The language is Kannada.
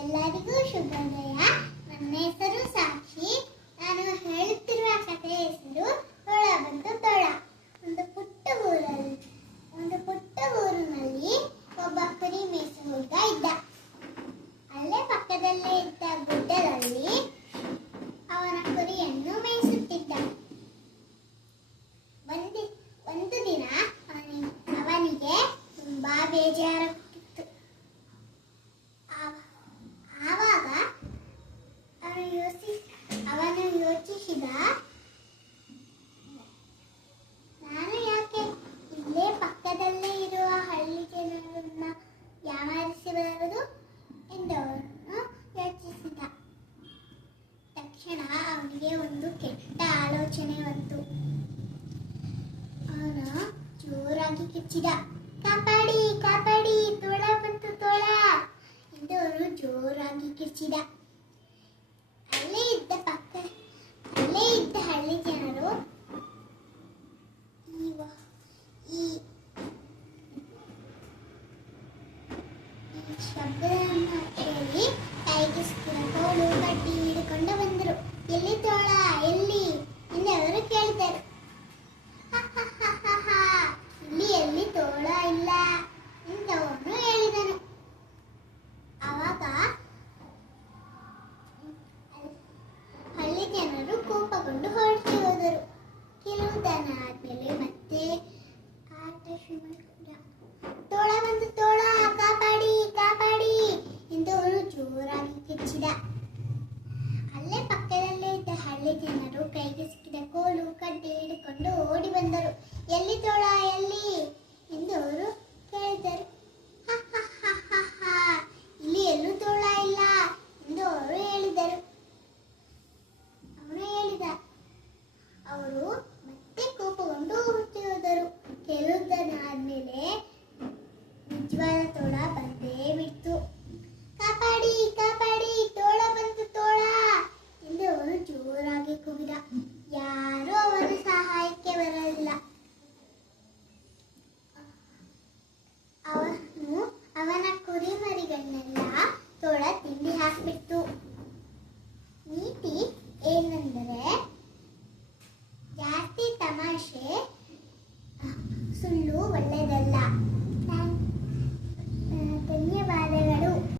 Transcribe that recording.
ಎಲ್ಲರಿಗೂ ಶುಭೋದಯ. ನನ್ನ ಹೆಸರು ಸಾಕ್ಷಿ. ನಾನು ಹೇಳುತ್ತಿರುವ ಕಥೆಯ ಹೆಸರು ತೋಳ ಬಂತು ತೋಳ. ಒಂದು ಪುಟ್ಟ ಊರಿನಲ್ಲಿ ಒಬ್ಬ ಕುರಿ ಮೇಯಿಸುವ ಹುಡುಗ ಇದ್ದ. ಅಲ್ಲೇ ಪಕ್ಕದಲ್ಲೇ ಇದ್ದ ಗುಡ್ಡದಲ್ಲಿ ಅವನ ಕುರಿಯನ್ನು ಮೇಯಿಸುತ್ತಿದ್ದ. ಒಂದು ದಿನ ಅವನಿಗೆ ತುಂಬಾ ಬೇಜಾರಾಗುತ್ತಿತ್ತು. ಆವಾಗ ಅವನು ಯೋಚಿಸಿದ, ನಾನು ಯಾಕೆ ಇಲ್ಲೇ ಪಕ್ಕದಲ್ಲೇ ಇರುವ ಹಳ್ಳಿ ಜನರನ್ನ ಯಾಮಾರಿಸಿ ಬರುವುದು ಎಂದು ಅವನು ಯೋಚಿಸಿದ. ತಕ್ಷಣ ಅವನಿಗೆ ಒಂದು ಕೆಟ್ಟ ಆಲೋಚನೆ ಬಂತು. ಅವನು ಜೋರಾಗಿ ಕಿಚ್ಚಿದ, ಕಾಪಾಡಿ ಕಾಪಾಡಿ, ತೋಳ ಬಂತು ತೋಳ ಎಂದು ಅವನು ಜೋರಾಗಿ ಕಿಚ್ಚಿದ. ಅಲ್ಲೇ ಇದ್ದ ಹಳ್ಳಿ ಜನರು ಈ ಶಬ್ದವನ್ನು ಕೇಳಿ ಕೈಗೆ ಸಿಕ್ಕಿದ ಕೋಲು ಕಡ್ಡಿ ಹಿಡಿದುಕೊಂಡು ಬಂದರು. ಎಲ್ಲಿ ತೋಳ ಎಲ್ಲಿ ಎಂದು ಅವರು ಕೇಳಿದರು. ಇಲ್ಲಿ ಎಲ್ಲಿ ತೋಳ ಇಲ್ಲ ಎಂದು ಅವನು ಹೇಳಿದನು. ಆವಾಗ ಹಳ್ಳಿ ಜನರು ಕೋಪಗೊಂಡು ಹೊರಟು ಹೋದರು. ಕೆಲವು ದಿನ ಆದ್ಮೇಲೆ ಮತ್ತೆ ಆಟ ಶುರು ಮಾಡಿಕೊಂಡ. ತೋಳ ಬಂತು ತೋಳ, ಕಾಪಾಡಿ ಕಾಪಾಡಿ ಎಂದು ಅವನು ಜೋರಾಗಿ ಕಿಚ್ಚಿದ. ಅಲ್ಲೇ ಪಕ್ಕದಲ್ಲೇ ಇದ್ದ ಹಳ್ಳಿ ಜನರು ಕೈಗೆ ಸಿಕ್ಕಿದ ಕೋಲು ಕಡ್ಡಿ ಹಿಡಿದುಕೊಂಡು ಓಡಿ ಬಂದರು. ಎಲ್ಲಿ ತೋಳ ಎಲ್ಲಿ ಎಂದು ಅವರು ಕೇಳಿದರು. ಇಲ್ಲಿ ಎಲ್ಲೂ ತೋಳ ಇಲ್ಲ ಎಂದು ಅವರು ಹೇಳಿದರು. ಅವರು ಮತ್ತೆ ಕೋಪಗೊಂಡು ಹೊರಟು ಹೋದರು. ಕೆಲವು ದಿನ ಆದ್ಮೇಲೆ ನಿಜವಾದ ತೋಳ ಬಂದೇ ಬಿಡ್ತು. ಕಾಪಾಡಿ ಕಾಪಾಡಿ, ತೋಳ ಬಂತು ತೋಳ ಎಂದು ಅವನು ಜೋರಾಗಿ ಕೂಗಿದ. ಯಾರೂ ಅವನ ಸಹಾಯಕ್ಕೆ ಬರಲಿಲ್ಲ. ಅವನ ಕುರಿಮರಿಗಳನ್ನೆಲ್ಲ ತೋಳ ತಿಂಡಿ ಹಾಕ್ಬಿಡ್ತು. ನೀತಿ ಏನು